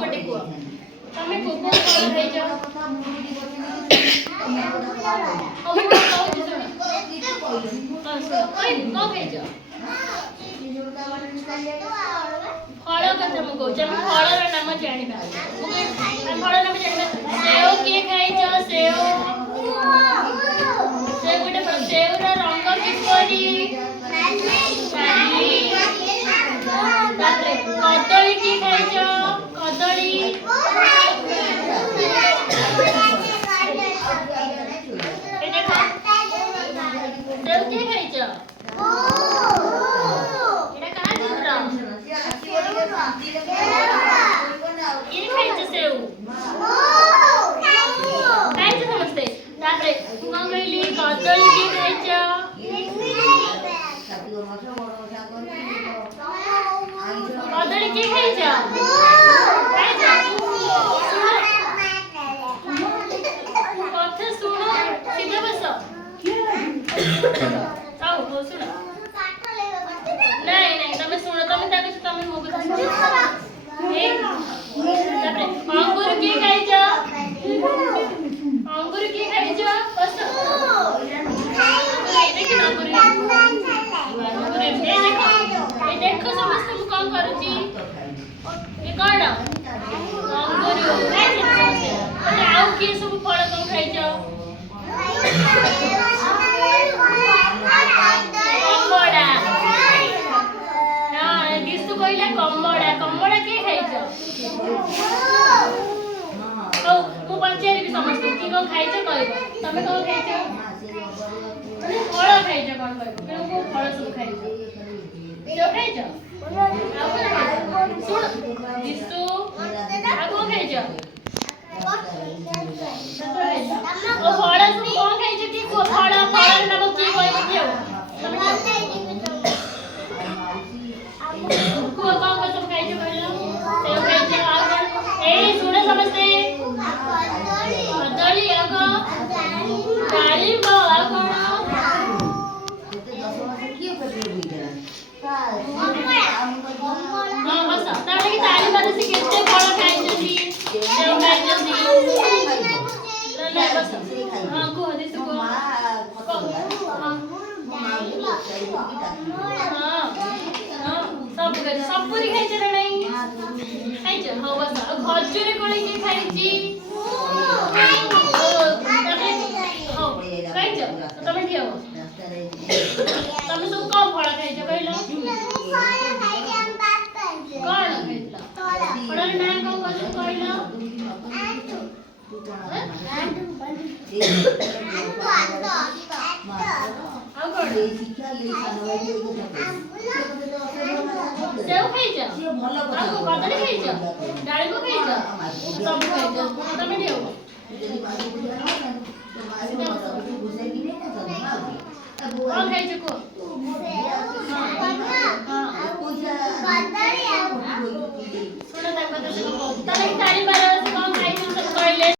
गोटे को तमे को फल खाइछ अब को खाइछ फल कथा मु कहू हम फल नाम जानिबा हम फल नाम जानिबा सेव के खाइछ सेव सेव गोटे सेव रा रंग किपरि नाली तारे कदली की खाइछ कदली ए देखो सेव के खाइछ एटा कहा चित्र ये खाइछ सेव खाइछ समझते तारे तू कौन कहली कदली की खाइछ कदली की खाइछ खाइछ कथा सुनो सीधा बस आओ हो सुनो नहीं तमे सुनो तमे ता कुछ तमे मो कथा सुनो एक तारे अंगूर की खाइछ अंगूर की खाइछ बस देखि अंगूर ये देखो समस्त मु कौन करूची ये कौन अंगूर खाइछ समस्त आउ के सब फल कौन खाइछ कमड़ा हां दिसु कहला कमड़ा के खाइछ ओ मु पचारि भी समस्त की कौन खाइछ कहबो तमे कौन खाइछ अरे फल खाइछ कौन कहबो केउ को फल सब खाइछ सेव खाइछ आ कोन खाइछ सुन दिसु आ कोन खाइछ ओ फल सब कौन खाइछ की को फल नाम की कहबो केउ को कौन सब खाइछ कहलो सेव खाइछ आ कोन ए सुन समझते कदली आगो डालिम आ कोन हां बस ताले की ताली बारे से केते फल खाइछी सेव खाइछी ले बस हां को दिस को हां सब पूरी खाइछ रे नहीं खाइछ हां बस खजूरी कोली की खाइछी खाइछ तमे दियो तमे सब कम फल खाइछ कहलो कौन खाइछ फल नाम को कहलो आ कौन सेव खाइछ आ को कदली खाइछ डाळिंब खाइछ सब खाइछ तमे दियो कौन खाइछ को सुनो ता कथा सुनो ताले ताली मार